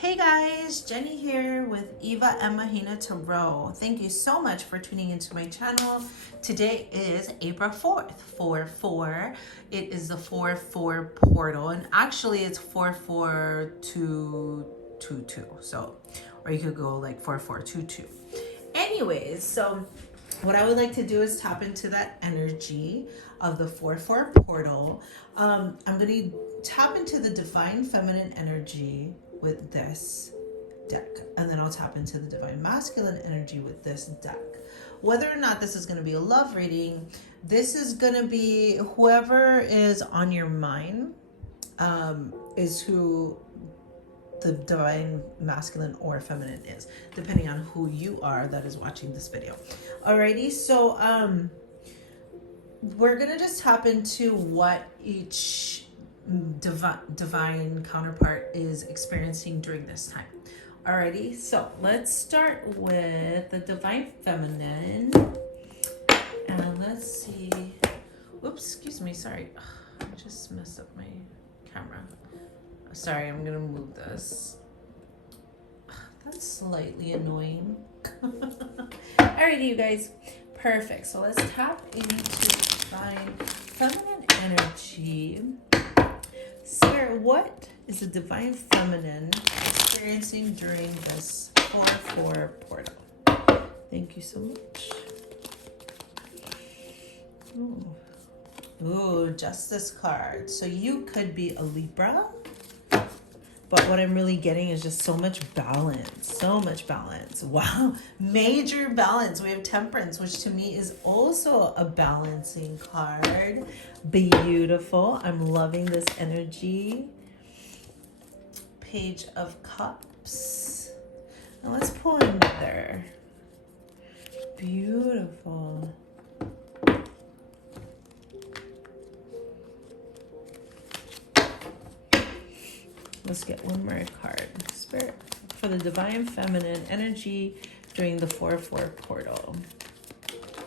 Hey guys, Jenny here with 𝔽𝕳ᗪ𝕃𝕃𝕃. Thank you so much for tuning into my channel. Today is April 4th, 4/4. It is the 4/4 portal, and actually it's 4/4/2/2. So, or you could go like 4/4/2/2. Anyways, so what I would like to do is tap into that energy of the 4/4 portal. I'm going to tap into the divine feminine energy with this deck, and then I'll tap into the divine masculine energy with this deck. Whether or not this is going to be a love reading, this is going to be whoever is on your mind is who the divine masculine or feminine is, depending on who you are that is watching this video. Alrighty, so we're gonna just tap into what each divine counterpart is experiencing during this time. Alrighty, so let's start with the divine feminine, and let's see. Whoops, excuse me, sorry, I just messed up my camera. Sorry, I'm gonna move this. That's slightly annoying. Alrighty, you guys. Perfect. So let's tap into divine feminine energy. Spirit, what is the divine feminine experiencing during this 4/4 portal? Thank you so much. Ooh, Justice card. So you could be a Libra. But what I'm really getting is just so much balance. So much balance. Wow. Major balance. We have Temperance, which to me is also a balancing card. Beautiful. I'm loving this energy. Page of Cups. Now let's pull another. Beautiful. Let's get one more card. Spirit, for the divine feminine energy during the 4/4 portal.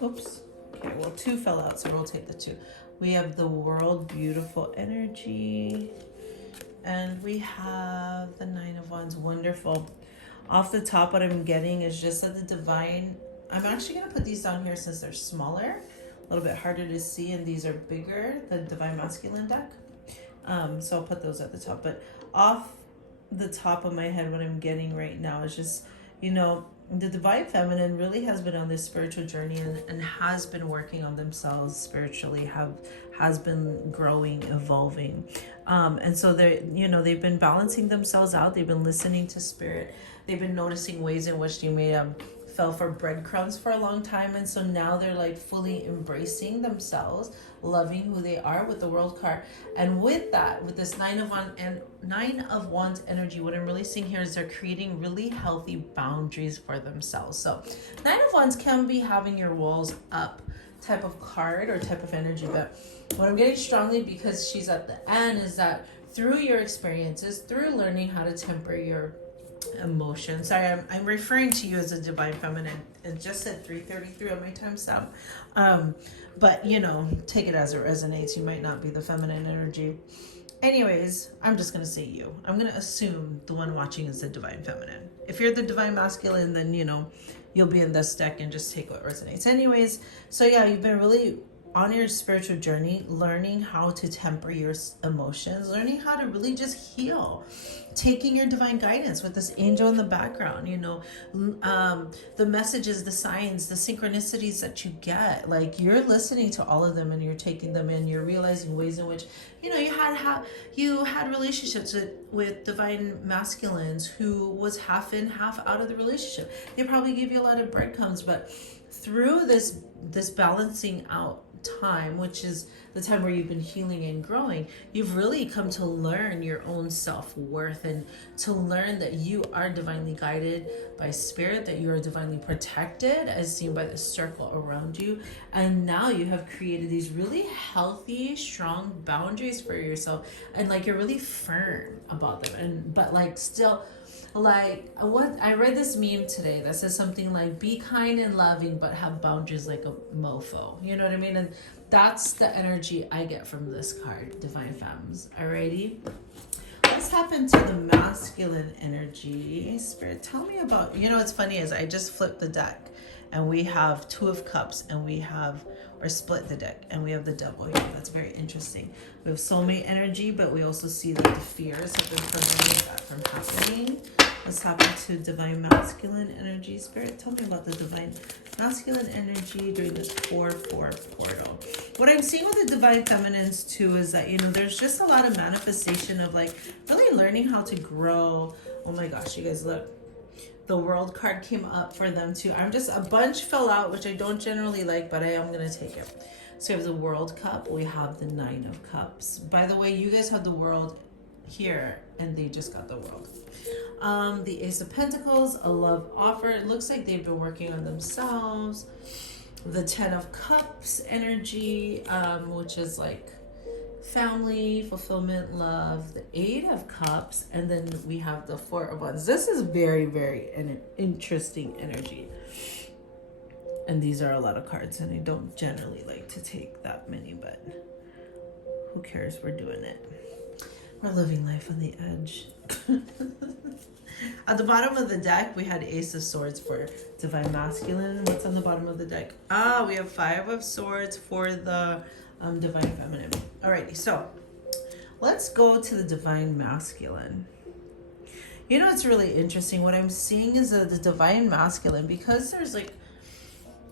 Oops. Okay, well, 2 fell out, so we'll take the 2. We have the World Beautiful energy. And we have the 9 of Wands. Wonderful. Off the top, what I'm getting is just that the divine... I'm actually going to put these down here since they're smaller. A little bit harder to see, and these are bigger, the divine masculine deck. So I'll put those at the top. But off the top of my head, what I'm getting right now is just, you know, the divine feminine really has been on this spiritual journey and has been working on themselves spiritually, has been growing, evolving. And so they're, you know, they've been balancing themselves out. They've been listening to spirit. They've been noticing ways in which you may have fell for breadcrumbs for a long time, and so now they're like fully embracing themselves, loving who they are with the World card. And with that, with this 9 of Wands energy, what I'm really seeing here is they're creating really healthy boundaries for themselves. So 9 of Wands can be having your walls up type of card or type of energy, but what I'm getting strongly, because she's at the end, is that through your experiences, through learning how to temper your emotion. Sorry, I'm referring to you as a divine feminine. It just said 3:33 on my timestamp. But you know, take it as it resonates. You might not be the feminine energy. Anyways, I'm just gonna say you. I'm gonna assume the one watching is the divine feminine. If you're the divine masculine, then you know, you'll be in this deck and just take what resonates. Anyways, so yeah, you've been really on your spiritual journey, learning how to temper your emotions, learning how to really just heal, taking your divine guidance with this angel in the background, you know, the messages, the signs, the synchronicities that you get, like you're listening to all of them and you're taking them in. You're realizing ways in which, you know, you had relationships with divine masculines who was half in, half out of the relationship. They probably gave you a lot of breadcrumbs, but through this balancing out time, which is the time where you've been healing and growing, you've really come to learn your own self-worth and to learn that you are divinely guided by spirit, that you are divinely protected as seen by the circle around you. And now you have created these really healthy, strong boundaries for yourself, and like you're really firm about them, and but like still, like what I read this meme today that says something like, be kind and loving but have boundaries like a mofo. You know what I mean? And that's the energy I get from this card, Divine Femmes. Alrighty, Let's hop into the masculine energy. Spirit, tell me about, you know what's funny is I just flipped the deck and we have 2 of Cups and we have, or split the deck and we have the Devil here. That's very interesting. We have soulmate energy, but we also see that the fears have been preventing that from happening. Let's hop into divine masculine energy. Spirit, tell me about the divine masculine energy during this 4/4 portal. What I'm seeing with the divine feminines too is that, you know, there's just a lot of manifestation of like really learning how to grow. Oh my gosh, you guys look. The World card came up for them too. I'm just, a bunch fell out, which I don't generally like, but I am going to take it. So we have the World Cup. We have the 9 of Cups. By the way, you guys have the World here and they just got the World. The Ace of Pentacles, a love offer. It looks like they've been working on themselves. The 10 of Cups energy, which is like family, fulfillment, love. The 8 of Cups, and then we have the 4 of Wands. This is very, very an interesting energy. And these are a lot of cards, and I don't generally like to take that many, but who cares? We're doing it. We're living life on the edge. At the bottom of the deck, we had Ace of Swords for divine masculine. What's on the bottom of the deck? We have 5 of Swords for the divine feminine. Alrighty, so let's go to the divine masculine. You know, it's really interesting. What I'm seeing is that the divine masculine, because there's like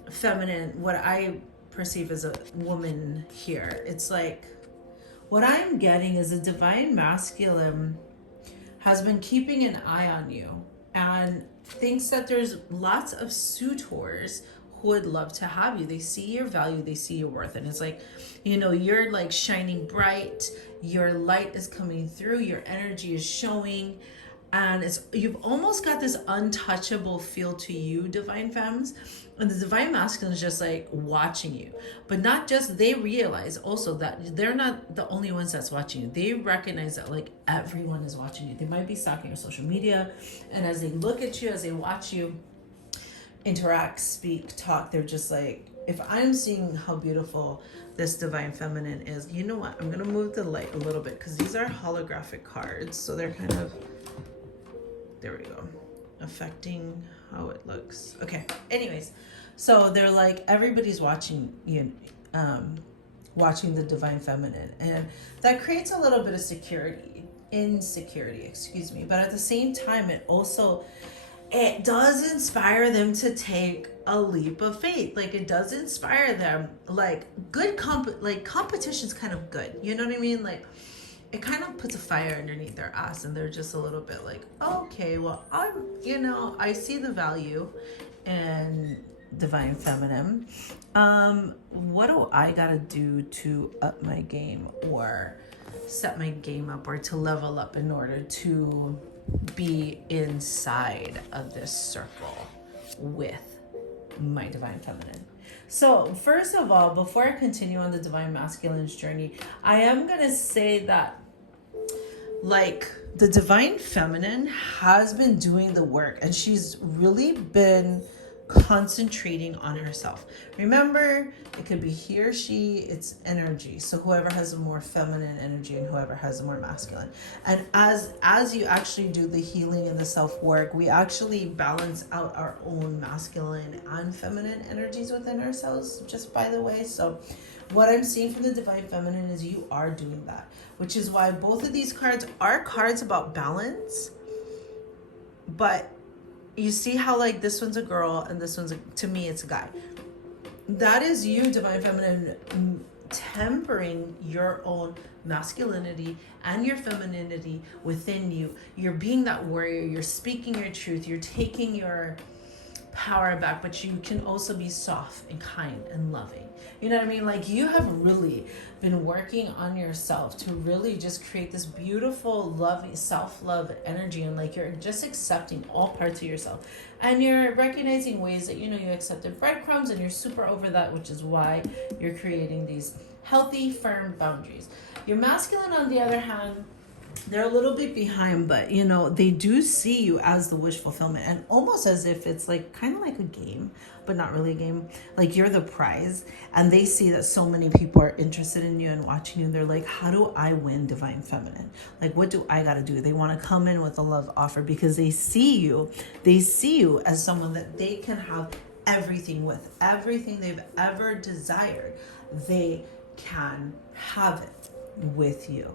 feminine, what I perceive as a woman here, it's like what I'm getting is a divine masculine has been keeping an eye on you and thinks that there's lots of suitors who would love to have you. They see your value, they see your worth, and it's like, you know, you're like shining bright, your light is coming through, your energy is showing, and it's, you've almost got this untouchable feel to you, divine femmes. And the divine masculine is just like watching you, but not just, they realize also that they're not the only ones that's watching you. They recognize that like everyone is watching you. They might be stalking your social media, and as they look at you, as they watch you interact, speak, talk, they're just like, if I'm seeing how beautiful this divine feminine is, you know what, I'm gonna move the light a little bit because these are holographic cards, so they're kind of, there we go, affecting how it looks. Okay, anyways, so they're like, everybody's watching you, watching the divine feminine, and that creates a little bit of insecurity, excuse me, but at the same time, it does inspire them to take a leap of faith. Like, it does inspire them, like good competition's kind of good, you know what I mean? Like, it kind of puts a fire underneath their ass, and they're just a little bit like, okay, well, I see the value in divine feminine. What do I gotta do to up my game or set my game up or to level up in order to be inside of this circle with my divine feminine? So first of all, before I continue on the divine masculine's journey, I am going to say that like the divine feminine has been doing the work, and she's really been concentrating on herself. Remember, it could be he or she, it's energy. So whoever has a more feminine energy and whoever has a more masculine. And as you actually do the healing and the self-work, we actually balance out our own masculine and feminine energies within ourselves, just by the way. So what I'm seeing from the divine feminine is you are doing that, which is why both of these cards are cards about balance. But you see how like this one's a girl and this one's to me it's a guy. That is you, divine feminine, tempering your own masculinity and your femininity within you. You're being that warrior, you're speaking your truth, you're taking your power back, but you can also be soft and kind and loving. You know what I mean? Like, you have really been working on yourself to really just create this beautiful, loving, self-love energy, and like you're just accepting all parts of yourself, and you're recognizing ways that, you know, you accepted breadcrumbs and you're super over that, which is why you're creating these healthy, firm boundaries. Your masculine, on the other hand, they're a little bit behind, but you know, they do see you as the wish fulfillment, and almost as if it's like kind of like a game, but not really a game. Like you're the prize, and they see that so many people are interested in you and watching you, and they're like, how do I win divine feminine? Like, what do I got to do? They want to come in with a love offer because they see you as someone that they can have everything with. Everything they've ever desired, they can have it with you.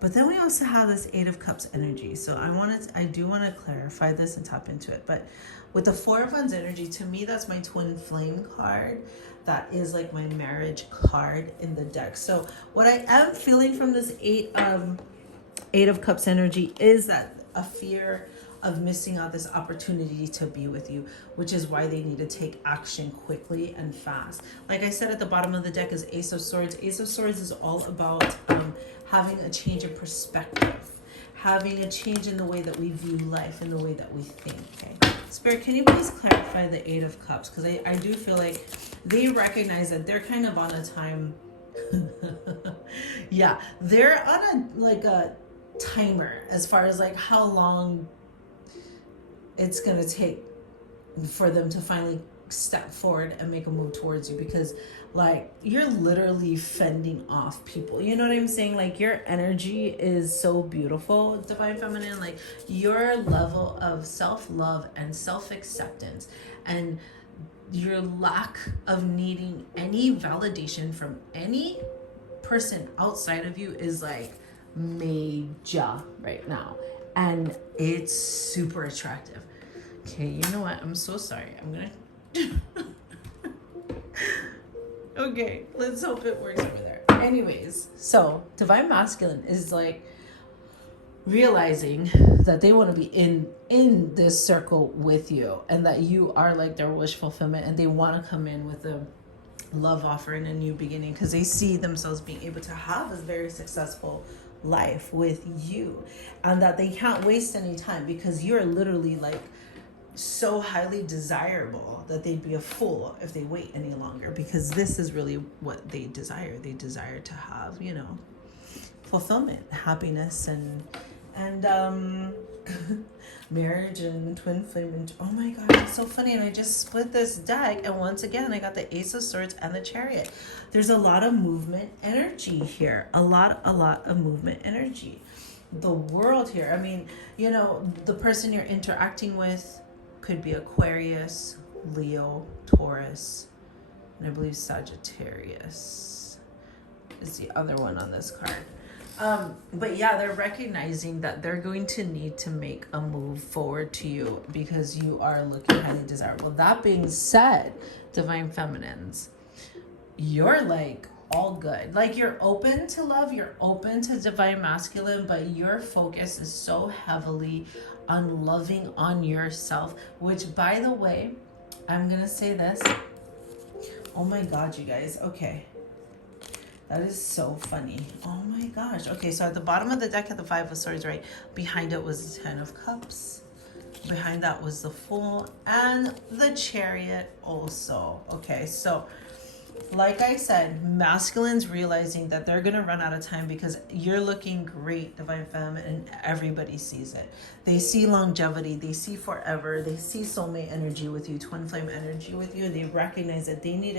But then we also have this Eight of Cups energy. So I do want to clarify this and tap into it. But with the Four of Wands energy, to me, that's my twin flame card. That is like my marriage card in the deck. So what I am feeling from this Eight of Cups energy is that a fear of missing out this opportunity to be with you, which is why they need to take action quickly and fast. Like I said, at the bottom of the deck is Ace of Swords. Ace of Swords is all about having a change of perspective, having a change in the way that we view life and the way that we think. Okay, Spirit, can you please clarify the Eight of Cups? Because I do feel like they recognize that they're kind of on a time yeah, they're on a timer as far as like how long it's gonna take for them to finally step forward and make a move towards you, because like you're literally fending off people, you know what I'm saying? Like your energy is so beautiful, divine feminine. Like your level of self-love and self-acceptance and your lack of needing any validation from any person outside of you is like major right now, and it's super attractive. Okay, you know what, I'm so sorry, I'm gonna okay, let's hope it works over there. Anyways, so divine masculine is like realizing that they want to be in this circle with you, and that you are like their wish fulfillment, and they want to come in with a love offer and a new beginning, because they see themselves being able to have a very successful life with you, and that they can't waste any time because you're literally like so highly desirable that they'd be a fool if they wait any longer, because this is really what they desire. They desire to have, you know, fulfillment, happiness, and marriage and twin flame. And oh my god, it's so funny. And I just split this deck, and once again I got the Ace of Swords and the Chariot. There's a lot of movement energy here, a lot of movement energy. The world here, I mean, you know, the person you're interacting with could be Aquarius, Leo, Taurus, and I believe Sagittarius is the other one on this card. But yeah, they're recognizing that they're going to need to make a move forward to you because you are looking highly desirable. That being said, divine feminines, you're like all good. Like you're open to love, you're open to divine masculine, but your focus is so heavily on loving on yourself, which, by the way, I'm gonna say this. Oh my god, you guys. Okay, that is so funny. Oh my gosh. Okay, so at the bottom of the deck had the Five of Swords, right? Behind it was the Ten of Cups. Behind that was the Fool and the Chariot also. Okay, so like I said, masculines realizing that they're going to run out of time because you're looking great, divine feminine, and everybody sees it. They see longevity, they see forever, they see soulmate energy with you, twin flame energy with you, and they recognize that they need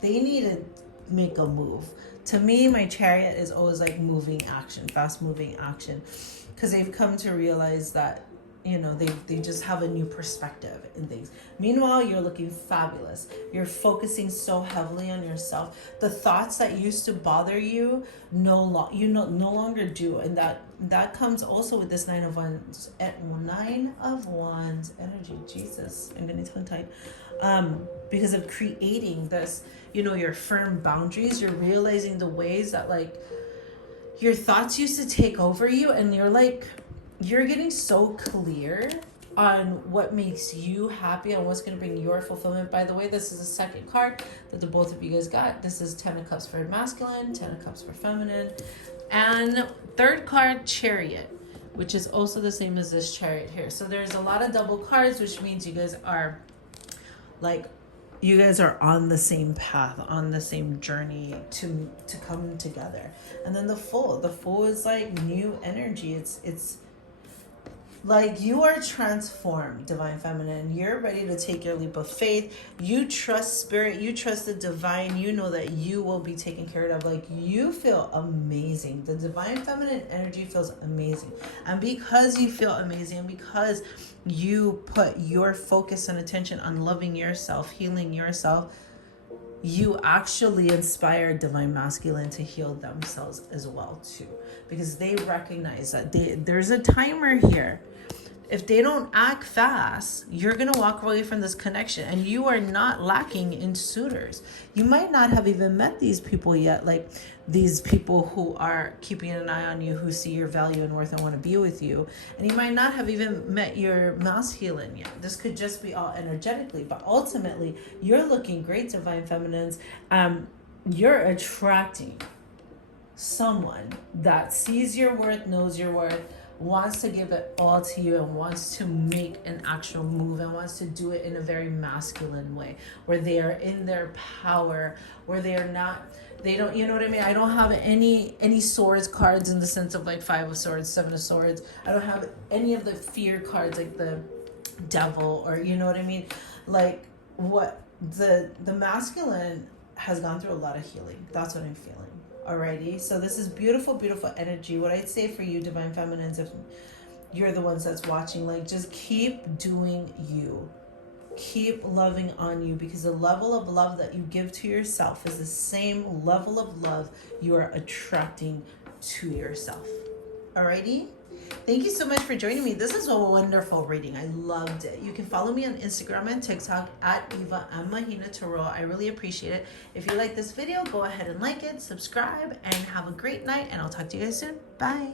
to make a move. To me, my Chariot is always like moving action, fast moving action, because they've come to realize that, you know, they just have a new perspective in things. Meanwhile, you're looking fabulous. You're focusing so heavily on yourself. The thoughts that used to bother you no longer do, and that comes also with this Nine of Wands energy. Jesus, I'm getting tongue-tied. Because of creating this, you know, your firm boundaries. You're realizing the ways that like your thoughts used to take over you, and you're getting so clear on what makes you happy and what's going to bring your fulfillment. By the way, this is the second card that the both of you guys got. This is Ten of Cups for masculine, Ten of Cups for feminine. And third card, Chariot, which is also the same as this Chariot here. So there's a lot of double cards, which means you guys are like you guys are on the same path, on the same journey to come together. And then the Fool is like new energy. It's like you are transformed, Divine Feminine. You're ready to take your leap of faith. You trust spirit. You trust the divine. You know that you will be taken care of. Like, you feel amazing. The Divine Feminine energy feels amazing. And because you feel amazing, because you put your focus and attention on loving yourself, healing yourself, you actually inspire Divine Masculine to heal themselves as well too, because they recognize that there's a timer here. If they don't act fast, you're going to walk away from this connection, and you are not lacking in suitors. You might not have even met these people yet, like these people who are keeping an eye on you, who see your value and worth and want to be with you. And you might not have even met your masculine yet. This could just be all energetically, but ultimately you're looking great, Divine Feminines. You're attracting someone that sees your worth, knows your worth, wants to give it all to you, and wants to make an actual move, and wants to do it in a very masculine way, where they are in their power, where they are not, they don't, you know what I mean? I don't have any swords cards in the sense of like 5 of swords, 7 of swords. I don't have any of the fear cards, like the devil, or you know what I mean? Like, what the masculine has gone through a lot of healing. That's what I'm feeling. Alrighty, so this is beautiful, beautiful energy. What I'd say for you, Divine Feminines, if you're the ones that's watching, like, just keep doing you. Keep loving on you, because the level of love that you give to yourself is the same level of love you are attracting to yourself. Alrighty? Thank you so much for joining me. This is a wonderful reading. I loved it. You can follow me on Instagram and TikTok at @EvaMahinaTarot. I really appreciate it. If you like this video, go ahead and like it, subscribe, and have a great night. And I'll talk to you guys soon. Bye.